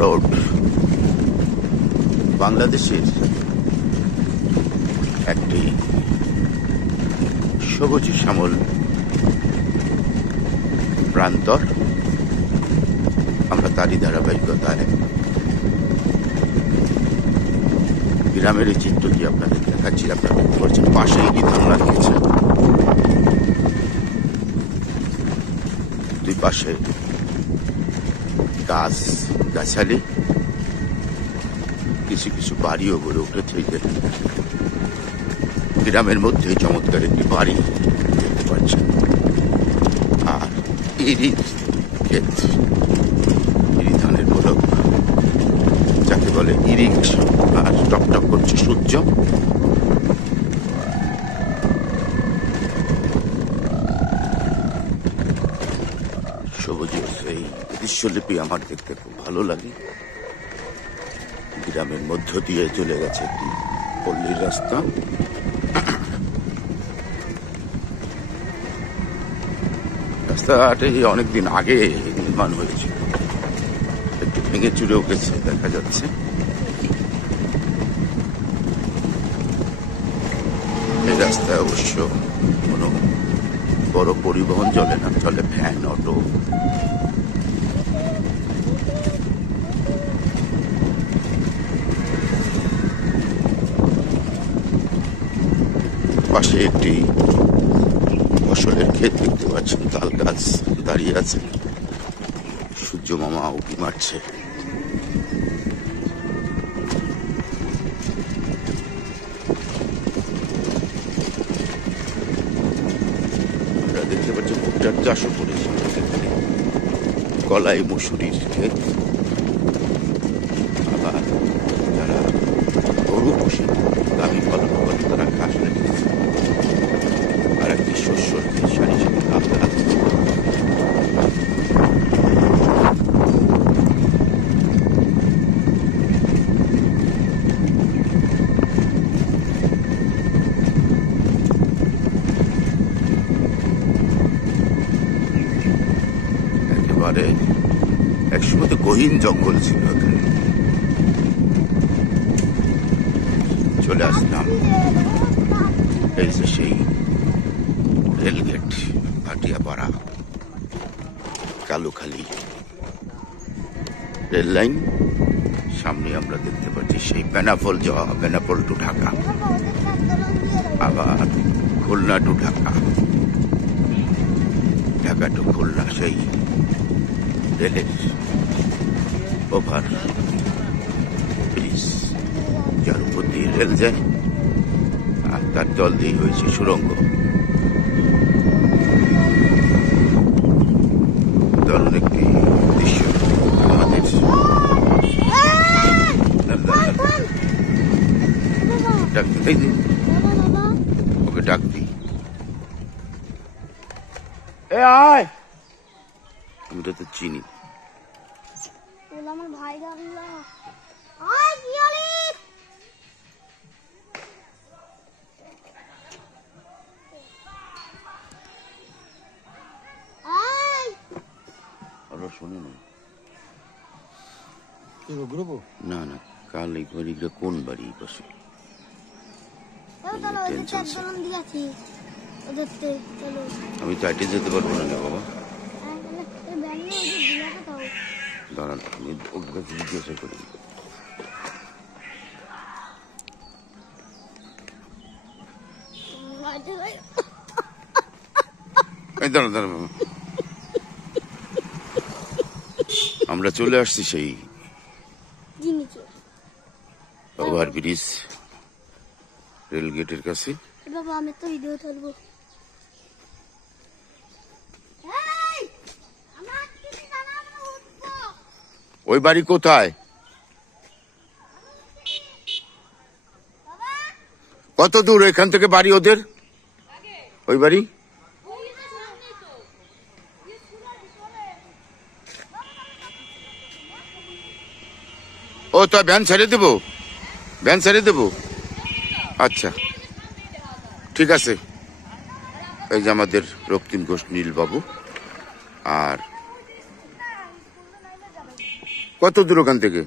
Road বাংলাদেশের একটি সবুজ শ্যামল প্রান্তর। আমরা তারই ধারাবাহিকতায় গ্রামের এই চিত্রটি আপনাদের দেখাচ্ছি। আপনারা দেখতে পাচ্ছেন পাশেই বিধান লাগিয়েছে, দুই পাশে গাছ গাছালি, কিছু কিছু বাড়িও গড়ে উঠেছে। গ্রামের মধ্যে চমৎকার একটি বাড়ি দেখতে পাচ্ছেন। আর ইরি ক্ষেত, ইরি ধানের গোলক যাকে বলে ইরিগেশন, আর টকটক করছে সূর্য। সবুজের সেই দৃশ্যলিপি আমার দেখতে খুব ভালো লাগে। গ্রামের মধ্য দিয়ে চলে গেছে একটি পল্লীর রাস্তা। রাস্তাটি অনেকদিন আগে নির্মাণ হয়েছে, একটু ভেঙে চুরেও গেছে দেখা যাচ্ছে। এই রাস্তায় অবশ্য কোনো বড় পরিবহন চলে না, চলে ভ্যান, অটো। পাশে একটি ফসলের ক্ষেত দেখতে পাচ্ছেন, তাল গাছ দাঁড়িয়ে আছে, সূর্য মামা উঁকি মারছে। আমরা দেখতে পাচ্ছি ভুট্টার চাষও করেছে, কলাই মসুরির ক্ষেত। আবার যারা গরু পোষে দামি ফলন করে তারা ঘাস রেখেছে। আর একটি শস্যর ক্ষেত, সারি সারি গাছ। একেবারে একসময় তো গহীন জঙ্গল ছিল এখানে। চলে আসলাম এই যে সেই rail gate, Bhatiapara Kalukhali rail line. সামনে আমরা দেখতে পাচ্ছি সেই বেনাপোল যাওয়া, বেনাপোল টু ঢাকা, আবার খুলনা টু ঢাকা, ঢাকা টু খুলনা সেই রেলের ওভার ব্রিজ, যার উপর দিয়ে রেল যায়, আর তার জল দিয়ে হয়েছে সুড়ঙ্গ। দারুণ একটি দৃশ্য আমাদের। ওকে ডাক দিই, আমি তো চিনি। আমার ভাই শুনে না, না কাল এই বাড়িটা কোন বাড়ি পাশে? আমি তো আইটে যেতে পারবো না বাবা, দাঁড়ান আমি ওর কাছে জিজ্ঞাসা করি। দাঁড়ান দাঁড়ান বাবা, আমরা চলে আসছি সেই ওভার ব্রিজ রেল গেটের কাছে। বাবা আমি তো ভিডিও তুলবো। ওই বাড়ি কোথায়? কত দূর এখান থেকে বাড়ি ওদের? ওই বাড়ি ও তো ভ্যান ছেড়ে দেবো, ভ্যান ছেড়ে দেবো। আচ্ছা ঠিক আছে। এই যে আমাদের রক্তিম ঘোষ নীল বাবু, আর কত দূর ওখান থেকে?